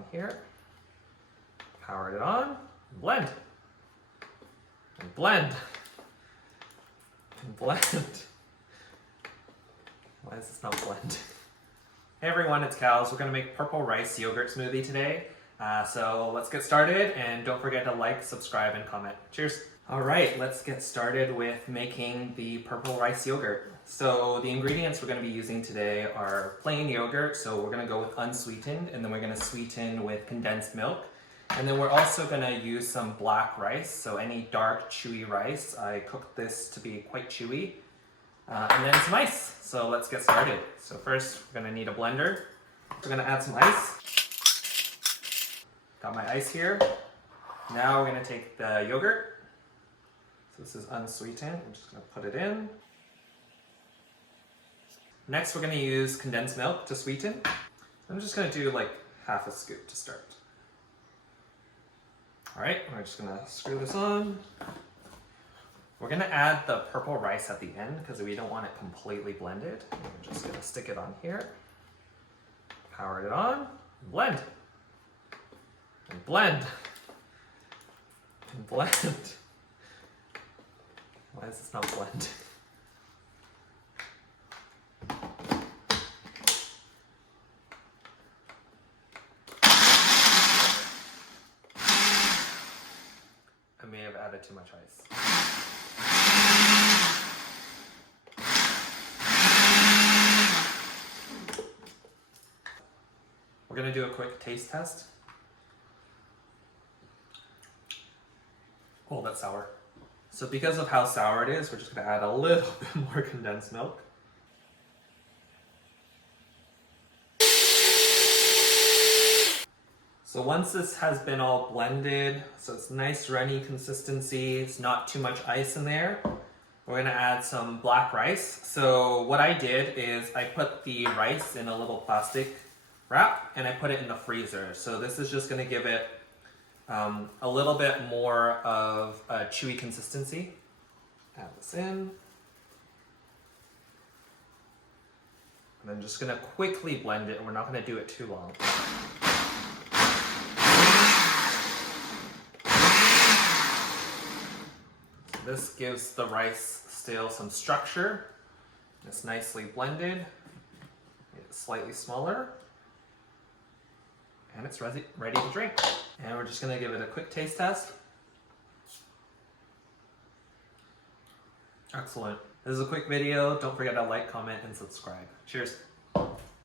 on here. Powered it on. Blend. And blend. And blend. Why does this not blend? Hey everyone, it's Kalz. We're going to make purple rice yogurt smoothie today. So let's get started, and don't forget to like, subscribe, and comment. Cheers. All right, let's get started with making the purple rice yogurt. So the ingredients we're going to be using today are plain yogurt. So we're going to go with unsweetened, and then we're going to sweeten with condensed milk. And then we're also going to use some black rice. So any dark, chewy rice. I cooked this to be quite chewy. And then some ice. So let's get started. So first, we're going to need a blender. We're going to add some ice. Got my ice here. Now we're going to take the yogurt. So this is unsweetened. I'm just going to put it in. Next, we're going to use condensed milk to sweeten. I'm just going to do like half a scoop to start. All right, we're just going to screw this on. We're going to add the purple rice at the end because we don't want it completely blended. We're just going to stick it on here. Power it on. Blend. And blend. And blend. Why does this not blend? I may have added too much ice. We're going to do a quick taste test. Oh, that's sour. So because of how sour it is, we're just going to add a little bit more condensed milk. So once this has been all blended, so it's nice runny consistency, it's not too much ice in there, we're going to add some black rice. So what I did is I put the rice in a little plastic wrap and I put it in the freezer. So this is just going to give it a little bit more of a chewy consistency. Add this in. And I'm just going to quickly blend it, and we're not going to do it too long. So this gives the rice still some structure. It's nicely blended. It's slightly smaller. And it's ready to drink. And we're just going to give it a quick taste test. Excellent. This is a quick video. Don't forget to like, comment, and subscribe. Cheers.